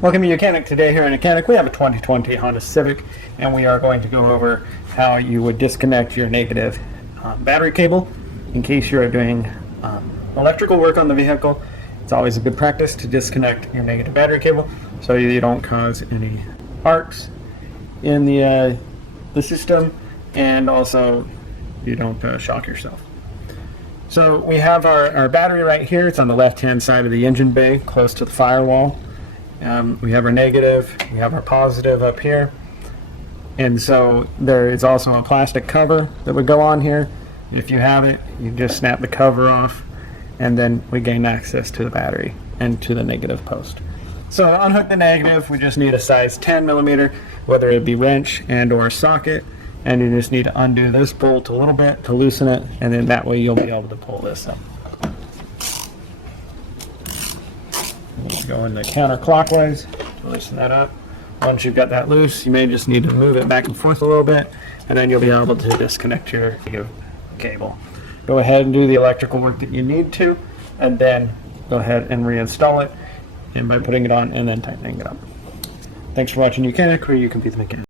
Welcome to YOUCANIC. Today here in YOUCANIC we have a 2020 Honda Civic, and we are going to go over how you would disconnect your negative battery cable in case you are doing electrical work on the vehicle. It's always a good practice to disconnect your negative battery cable so you don't cause any arcs in the system, and also you don't shock yourself. So we have our battery right here. It's on the left hand side of the engine bay close to the firewall. We have our negative, we have our positive up here, and so there is also a plastic cover that would go on here. If you have it, you just snap the cover off, and then we gain access to the battery and to the negative post. So to unhook the negative, we just need a size 10 millimeter, whether it be wrench and or socket, and you just need to undo this bolt a little bit to loosen it, and then that way you'll be able to pull this up. Go in the counterclockwise to loosen that up. Once you've got that loose, you may just need to move it back and forth a little bit, and then you'll be able to disconnect your cable. Go ahead and do the electrical work that you need to, and then go ahead and reinstall it, and by putting it on and then tightening it up. Thanks for watching YOUCANIC, where you can be the mechanic.